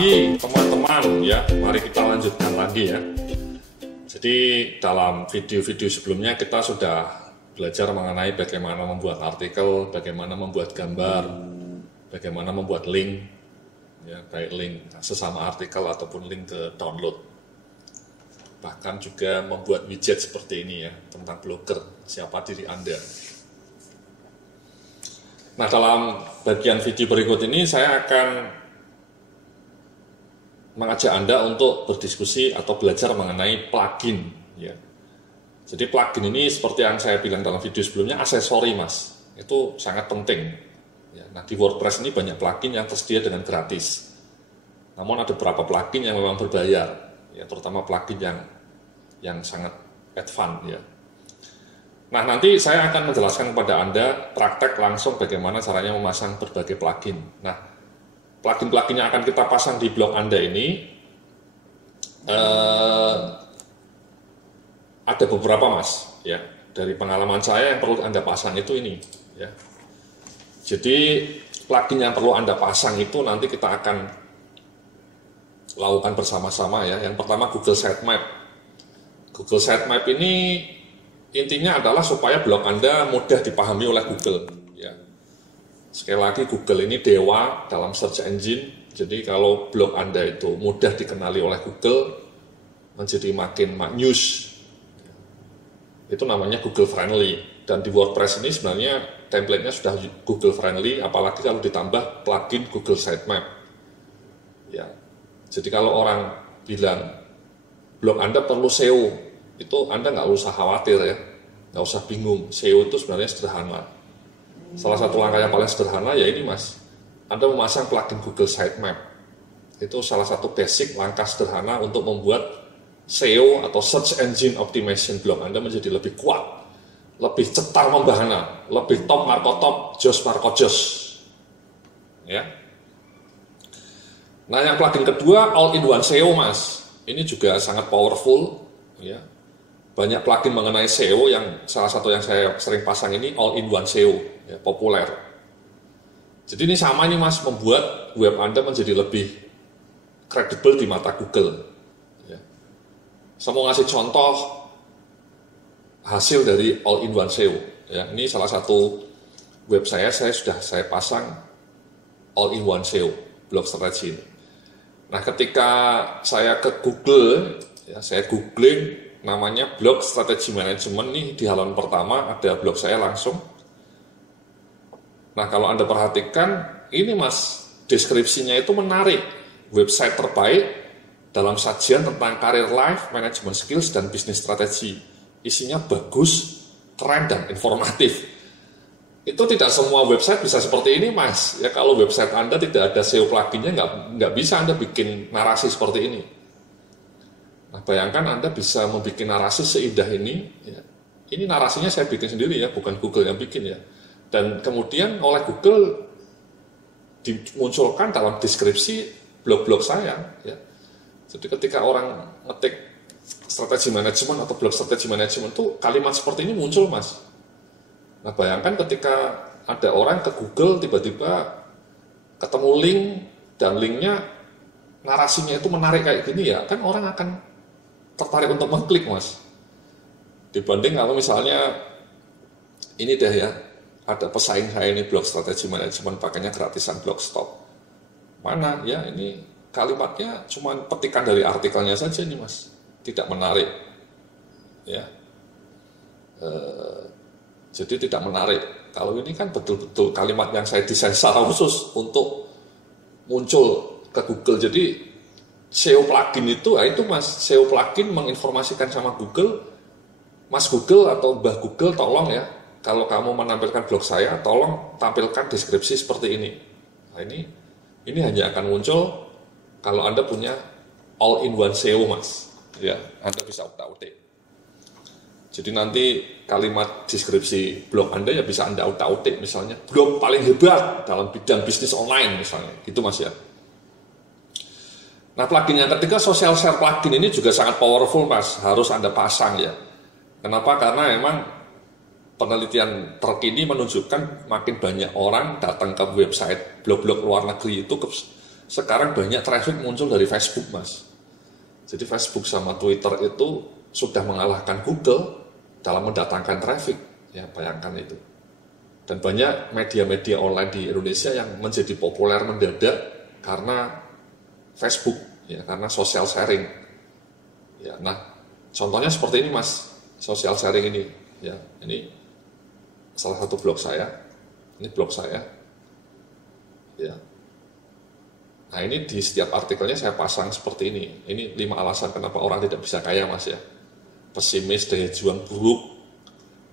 pagi teman-teman ya, mari kita lanjutkan lagi ya. Jadi dalam video-video sebelumnya kita sudah belajar mengenai bagaimana membuat artikel, bagaimana membuat gambar, bagaimana membuat link, ya, baik link sesama artikel ataupun link ke download. Bahkan juga membuat widget seperti ini ya, tentang blogger, siapa diri Anda. Nah, dalam bagian video berikut ini saya akan mengajak Anda untuk berdiskusi atau belajar mengenai plugin ya. Jadi plugin ini seperti yang saya bilang dalam video sebelumnya, aksesori mas, itu sangat penting ya. Nah, di WordPress ini banyak plugin yang tersedia dengan gratis, namun ada beberapa plugin yang memang berbayar ya, terutama plugin yang sangat advance ya. Nah, nanti saya akan menjelaskan kepada Anda praktek langsung bagaimana caranya memasang berbagai plugin. Nah, plugin-plugin yang akan kita pasang di blog Anda ini ada beberapa mas ya, dari pengalaman saya yang perlu Anda pasang itu ini ya. Jadi plugin yang perlu Anda pasang itu nanti kita akan lakukan bersama-sama ya. Yang pertama Google Sitemap. Google Sitemap ini intinya adalah supaya blog Anda mudah dipahami oleh Google ya. Sekali lagi, Google ini dewa dalam search engine. Jadi kalau blog Anda itu mudah dikenali oleh Google, menjadi makin maknyus, itu namanya Google friendly. Dan di WordPress ini sebenarnya template-nya sudah Google friendly, apalagi kalau ditambah plugin Google Sitemap. Ya. Jadi kalau orang bilang blog Anda perlu SEO, itu Anda nggak usah khawatir ya, nggak usah bingung. SEO itu sebenarnya sederhana. Salah satu langkah yang paling sederhana ya ini mas, Anda memasang plugin Google Sitemap. Itu salah satu basic langkah sederhana untuk membuat SEO atau Search Engine Optimization blog Anda menjadi lebih kuat, lebih cetar membahana, lebih top marko top, jos marko jos. Ya. Nah, yang plugin kedua All-in-One SEO mas, ini juga sangat powerful ya. Banyak plugin mengenai SEO, yang salah satu yang saya sering pasang ini All-in-One SEO ya, populer. Jadi ini sama nih mas, membuat web Anda menjadi lebih kredibel di mata Google ya. Saya mau ngasih contoh hasil dari All-in-One SEO ya. Ini salah satu web saya sudah pasang All-in-One SEO blog strategy ini. Nah, ketika saya ke Google ya, saya googling namanya blog strategi manajemen nih, di halaman pertama ada blog saya langsung. Nah, kalau Anda perhatikan ini mas, deskripsinya itu menarik, website terbaik dalam sajian tentang karir life, management skills, dan bisnis strategi. Isinya bagus, keren, dan informatif. Itu tidak semua website bisa seperti ini mas ya. Kalau website Anda tidak ada SEO pluginnya, nggak bisa Anda bikin narasi seperti ini. Nah, bayangkan Anda bisa membuat narasi seindah ini ya. Ini narasinya saya bikin sendiri ya, bukan Google yang bikin ya. Dan kemudian oleh Google dimunculkan dalam deskripsi blog-blog saya ya. Jadi ketika orang ngetik strategi manajemen atau blog strategi manajemen itu kalimat seperti ini muncul mas. Nah, bayangkan ketika ada orang ke Google tiba-tiba ketemu link, dan linknya narasinya itu menarik kayak gini ya, kan orang akan tertarik untuk mengklik mas. Dibanding kalau misalnya ini deh ya, ada pesaing saya ini blog strategi manajemen pakainya gratisan Blogstop. Mana ya, ini kalimatnya cuma petikan dari artikelnya saja nih mas, tidak menarik ya. Jadi tidak menarik. Kalau ini kan betul-betul kalimat yang saya desain secara khusus untuk muncul ke Google. Jadi SEO plugin itu mas, SEO plugin menginformasikan sama Google, mas Google atau Mbah Google tolong ya, kalau kamu menampilkan blog saya, tolong tampilkan deskripsi seperti ini. Nah, ini hanya akan muncul kalau Anda punya all-in-one SEO mas, ya Anda bisa utak-utik. Jadi nanti kalimat deskripsi blog Anda ya bisa Anda utak-utik, misalnya blog paling hebat dalam bidang bisnis online misalnya, gitu mas ya. Nah, plugin yang ketiga social share plugin ini juga sangat powerful mas, harus Anda pasang ya. Kenapa? Karena memang penelitian terkini menunjukkan makin banyak orang datang ke website blog-blog luar negeri itu sekarang banyak traffic muncul dari Facebook, Mas. Jadi Facebook sama Twitter itu sudah mengalahkan Google dalam mendatangkan traffic, ya bayangkan itu. Dan banyak media-media online di Indonesia yang menjadi populer mendadak karena Facebook, ya karena social sharing. Ya, nah contohnya seperti ini, Mas, social sharing ini, ya ini salah satu blog saya, ini blog saya, ya. Nah ini di setiap artikelnya saya pasang seperti ini 5 alasan kenapa orang tidak bisa kaya, Mas, ya. Pesimis, daya juang buruk,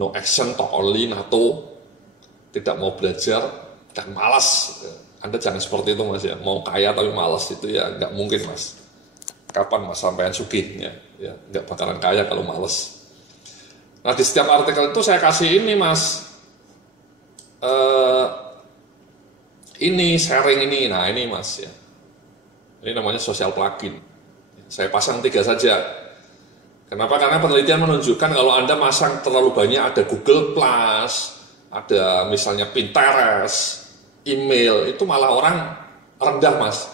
no action, talk only, NATO, tidak mau belajar, dan malas. Anda jangan seperti itu, Mas, ya. Mau kaya tapi malas itu ya nggak mungkin, Mas. Kapan Mas sampean sugihnya? Ya nggak bakalan kaya kalau malas. Nah di setiap artikel itu saya kasih ini, Mas. Ini sharing ini, nah ini, Mas, ya. Ini namanya social plugin. Saya pasang 3 saja. Kenapa? Karena penelitian menunjukkan kalau Anda masang terlalu banyak, ada Google Plus, ada misalnya Pinterest, email, itu malah orang rendah, Mas.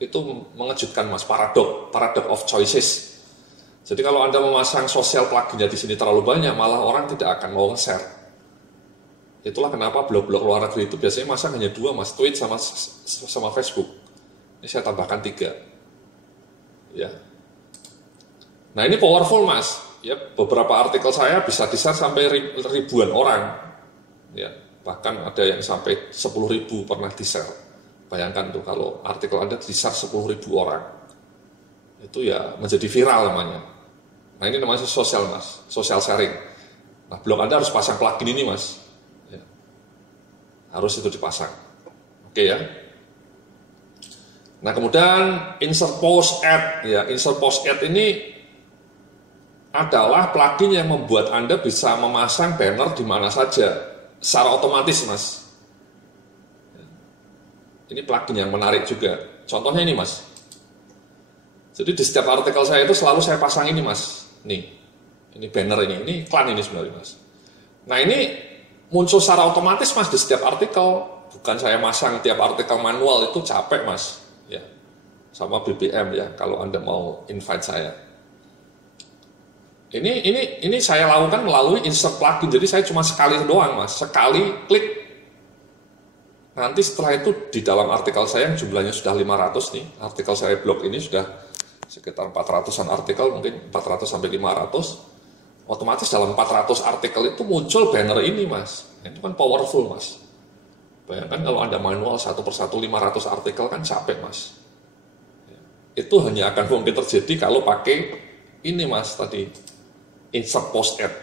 Itu mengejutkan, Mas, paradox of choices. Jadi kalau Anda memasang social pluginnya di sini terlalu banyak, malah orang tidak akan mau nge-share. Itulah kenapa blog-blog luar negeri itu biasanya masang hanya 2, Mas, tweet sama Facebook. Ini saya tambahkan 3. Ya. Nah ini powerful, Mas. Ya, beberapa artikel saya bisa di-share sampai ribuan orang. Ya, bahkan ada yang sampai 10.000 pernah di-share. Bayangkan tuh kalau artikel Anda di-share 10.000 orang. Itu ya menjadi viral namanya. Nah ini namanya sosial, Mas. Social sharing. Nah blog Anda harus pasang plugin ini, Mas. Ya. Harus itu dipasang. Oke ya. Nah kemudian insert post ad, ya insert post ad ini adalah plugin yang membuat Anda bisa memasang banner di mana saja secara otomatis, Mas. Ini plugin yang menarik juga. Contohnya ini, Mas. Jadi di setiap artikel saya itu selalu saya pasang ini, Mas. Nih, ini banner ini iklan ini sebenarnya, Mas. Nah ini muncul secara otomatis, Mas, di setiap artikel. Bukan saya masang tiap artikel manual, itu capek, Mas. Ya, sama BBM ya kalau Anda mau invite saya. Ini saya lakukan melalui insert plugin. Jadi saya cuma sekali doang, Mas. Sekali klik. Nanti setelah itu di dalam artikel saya yang jumlahnya sudah 500 nih. Artikel saya blog ini sudah sekitar 400-an artikel, mungkin 400 sampai 500. Otomatis dalam 400 artikel itu muncul banner ini, Mas. Itu kan powerful, Mas. Bayangkan kalau Anda manual satu persatu 500 artikel kan capek, Mas. Itu hanya akan mungkin terjadi kalau pakai ini, Mas, tadi insert post ad.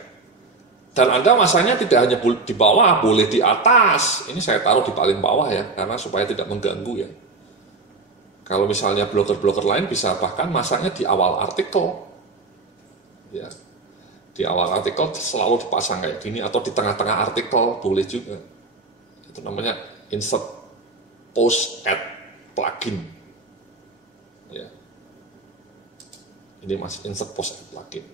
Dan Anda masanya tidak hanya di bawah, boleh di atas. Ini saya taruh di paling bawah ya, karena supaya tidak mengganggu ya. Kalau misalnya blogger-blogger lain bisa bahkan masangnya di awal artikel. Ya. Di awal artikel selalu dipasang kayak gini atau di tengah-tengah artikel boleh juga. Itu namanya insert post ad plugin. Ya. Ini, Mas, insert post ad plugin.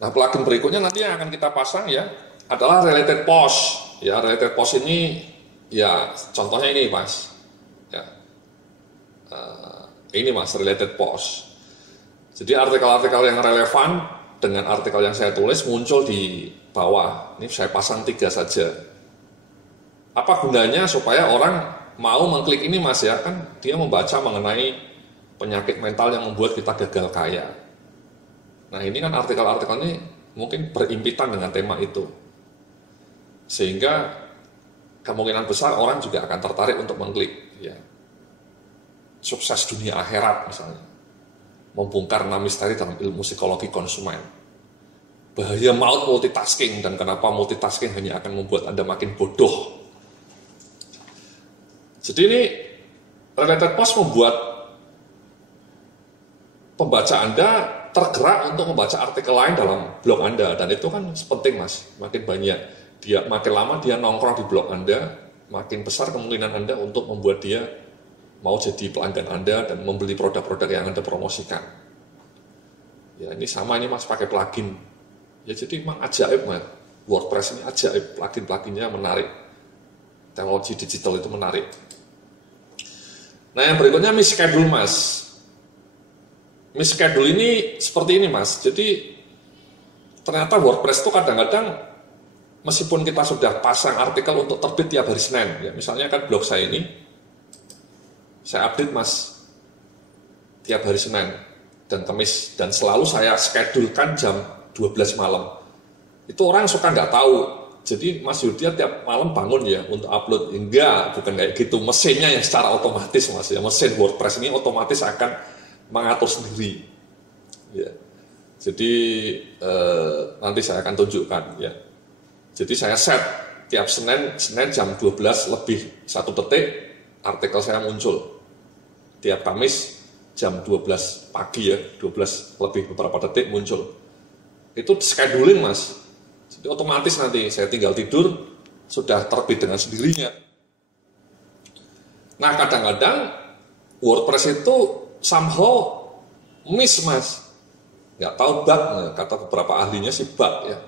Nah, plugin berikutnya nanti yang akan kita pasang ya adalah related post. Ya, related post ini ya contohnya ini, Mas. Ya. Ini, Mas, related post. Jadi artikel-artikel yang relevan dengan artikel yang saya tulis muncul di bawah. Ini saya pasang 3 saja. Apa gunanya supaya orang mau mengklik ini, Mas, ya? Kan dia membaca mengenai penyakit mental yang membuat kita gagal kaya. Nah ini kan artikel-artikel ini mungkin berimpitan dengan tema itu. Sehingga kemungkinan besar orang juga akan tertarik untuk mengklik. Ya. Sukses dunia akhirat misalnya. Membongkar 6 misteri dalam ilmu psikologi konsumen. Bahaya maut multitasking dan kenapa multitasking hanya akan membuat Anda makin bodoh. Jadi ini related post membuat pembaca Anda tergerak untuk membaca artikel lain dalam blog Anda, dan itu kan penting, Mas. Makin banyak dia, makin lama dia nongkrong di blog Anda, makin besar kemungkinan Anda untuk membuat dia mau jadi pelanggan Anda dan membeli produk-produk yang Anda promosikan. Ya ini sama ini, Mas, pakai plugin. Ya jadi memang ajaib, Mas. WordPress ini ajaib, plugin-pluginnya menarik. Teknologi digital itu menarik. Nah yang berikutnya mischedule mas. Mischedule ini seperti ini mas. Jadi ternyata WordPress itu kadang-kadang meskipun kita sudah pasang artikel untuk terbit tiap hari Senin, ya misalnya kan blog saya ini saya update mas tiap hari Senin dan Kamis, dan selalu saya schedulekan jam 12 malam. Itu orang suka nggak tahu. Jadi Mas Yudhya tiap malam bangun ya untuk upload. Enggak, bukan kayak gitu. Mesinnya yang secara otomatis mas ya. Mesin WordPress ini otomatis akan mengatur sendiri. Ya. Jadi nanti saya akan tunjukkan ya. Jadi saya set tiap Senin jam 12 lebih 1 detik artikel saya muncul. Tiap Kamis jam 12 pagi ya, 12 lebih beberapa detik muncul. Itu scheduling mas. Jadi otomatis nanti saya tinggal tidur sudah terbit dengan sendirinya. Nah kadang-kadang WordPress itu somehow miss mas. Nggak tahu bug, kata beberapa ahlinya sih bug ya.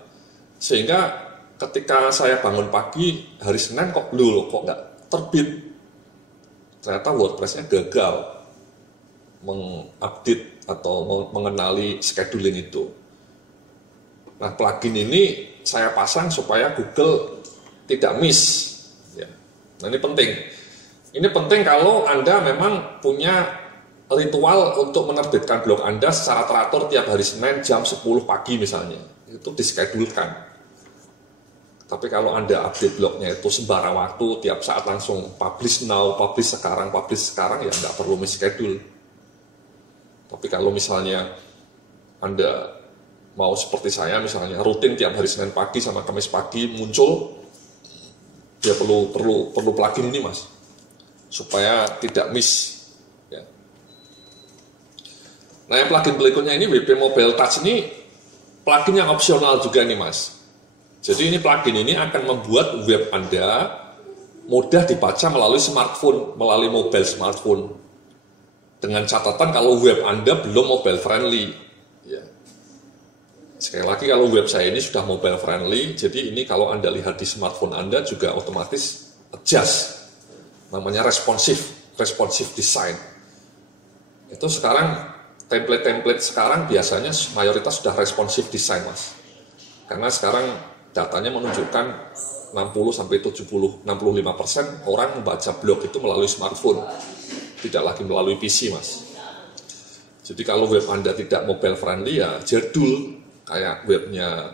Sehingga ketika saya bangun pagi hari Senin kok nggak terbit. Ternyata WordPress-nya gagal mengupdate atau mengenali scheduling itu. Nah, plugin ini saya pasang supaya Google tidak miss. Ya. Nah, ini penting. Ini penting kalau Anda memang punya ritual untuk menerbitkan blog Anda secara teratur tiap hari Senin jam 10 pagi misalnya. Itu dischedulekan. Tapi kalau Anda update blognya itu sembarang waktu, tiap saat langsung publish now, publish sekarang ya nggak perlu mischedule. Tapi kalau misalnya Anda mau seperti saya, misalnya rutin tiap hari Senin pagi sama Kamis pagi muncul, ya perlu plugin ini mas, supaya tidak miss. Ya. Nah yang plugin berikutnya ini WP Mobile Touch ini plugin yang opsional juga nih mas. Jadi ini plugin ini akan membuat web Anda mudah dibaca melalui smartphone, melalui mobile smartphone. Dengan catatan kalau web Anda belum mobile friendly. Ya. Sekali lagi kalau web saya ini sudah mobile friendly, jadi ini kalau Anda lihat di smartphone Anda juga otomatis adjust. Namanya responsive design. Itu sekarang template sekarang biasanya mayoritas sudah responsive design mas. Karena sekarang datanya menunjukkan 60-65% orang membaca blog itu melalui smartphone. Tidak lagi melalui PC mas. Jadi kalau web Anda tidak mobile friendly ya jadul, kayak webnya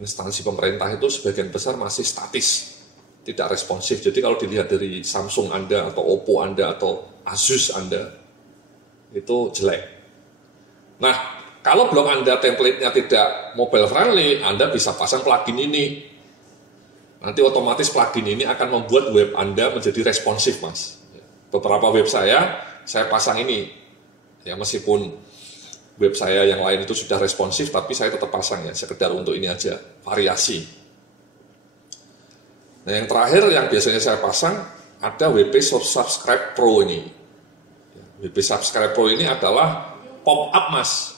instansi pemerintah itu sebagian besar masih statis, tidak responsif. Jadi kalau dilihat dari Samsung Anda atau Oppo Anda atau Asus Anda itu jelek. Nah kalau blog Anda template-nya tidak mobile friendly, Anda bisa pasang plugin ini. Nanti otomatis plugin ini akan membuat web Anda menjadi responsif mas. Beberapa web saya pasang ini, ya meskipun web saya yang lain itu sudah responsif, tapi saya tetap pasang ya, sekedar untuk ini aja, variasi. Nah yang terakhir yang biasanya saya pasang, ada WP Subscribe Pro ini. WP Subscribe Pro ini adalah pop-up mas.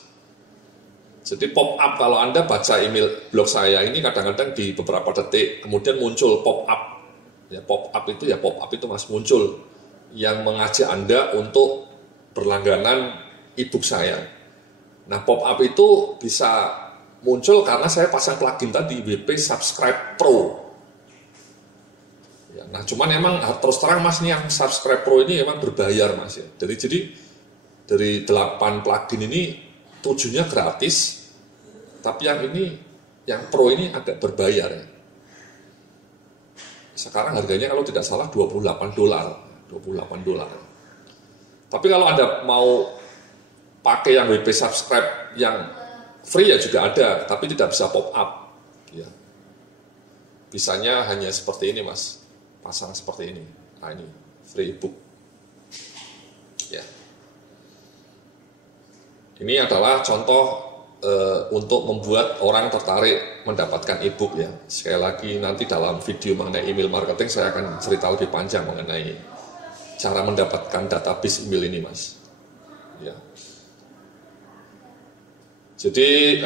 Jadi pop-up kalau Anda baca email blog saya ini kadang-kadang di beberapa detik, kemudian muncul pop-up. Ya pop-up itu mas muncul yang mengajak Anda untuk berlangganan e-book saya. Nah, pop-up itu bisa muncul karena saya pasang plugin tadi, WP Subscribe Pro. Ya, nah, cuman emang terus terang mas, nih yang Subscribe Pro ini emang berbayar mas ya. Jadi dari 8 plugin ini 7-nya gratis, tapi yang Pro ini agak berbayar ya. Sekarang harganya kalau tidak salah $28. Tapi kalau Anda mau pakai yang WP Subscribe yang free ya juga ada, tapi tidak bisa pop up. Ya. Bisanya hanya seperti ini mas, pasang seperti ini. Nah ini free ebook. Ya. Ini adalah contoh untuk membuat orang tertarik mendapatkan ebook ya. Sekali lagi nanti dalam video mengenai email marketing saya akan cerita lebih panjang mengenai cara mendapatkan database email ini mas. Ya. Jadi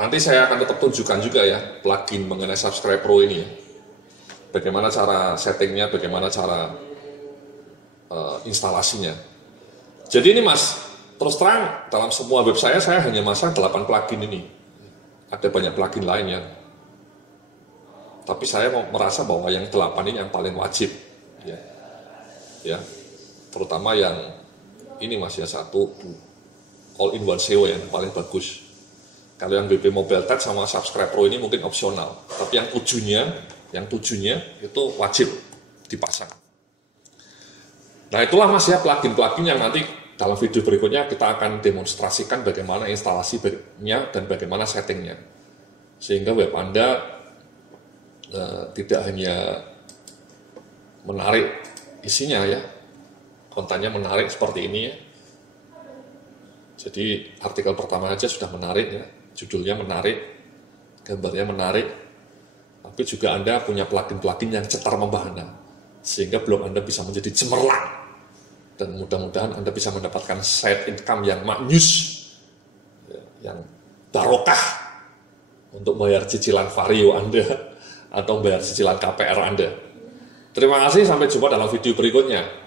nanti saya akan tetap tunjukkan juga ya plugin mengenai Subscribe Pro ini ya. Bagaimana cara settingnya, bagaimana cara instalasinya. Jadi ini Mas, terus terang dalam semua web saya hanya masang 8 plugin ini. Ada banyak plugin lainnya. Tapi saya merasa bahwa yang 8 ini yang paling wajib. Ya. Terutama yang ini Mas ya, satu all-in-one SEO yang paling bagus. Kalau yang BP Mobile Tag sama Subscribe Pro ini mungkin opsional. Tapi yang tujuhnya itu wajib dipasang. Nah itulah Mas ya plugin-plugin yang nanti dalam video berikutnya kita akan demonstrasikan bagaimana instalasinya dan bagaimana settingnya. Sehingga web Anda tidak hanya menarik isinya ya, kontennya menarik seperti ini ya. Jadi artikel pertama aja sudah menarik ya, judulnya menarik, gambarnya menarik, tapi juga Anda punya plugin-plugin yang cetar membahana, sehingga blog Anda bisa menjadi cemerlang, dan mudah-mudahan Anda bisa mendapatkan side income yang maknyus, yang barokah, untuk bayar cicilan Vario Anda, atau bayar cicilan KPR Anda. Terima kasih, sampai jumpa dalam video berikutnya.